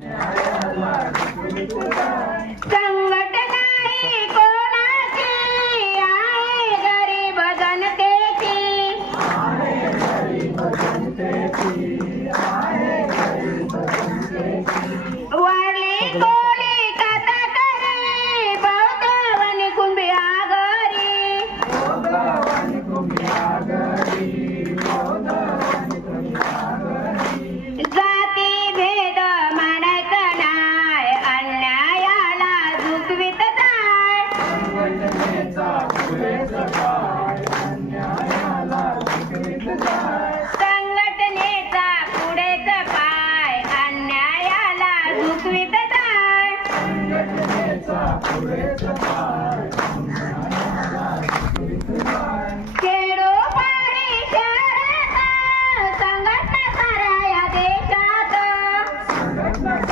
संकट नाही कोणाची, आहे गरीब जनतेची. वारली कोळी कातकरी, बौद्ध वनी कुंभी आगरी. जाती भेद मानायचं नाय, अन्यायाला झुकवीत जाय. संघटनेचा पुढेच पाय, अन्यायाला झुकवीत जाय.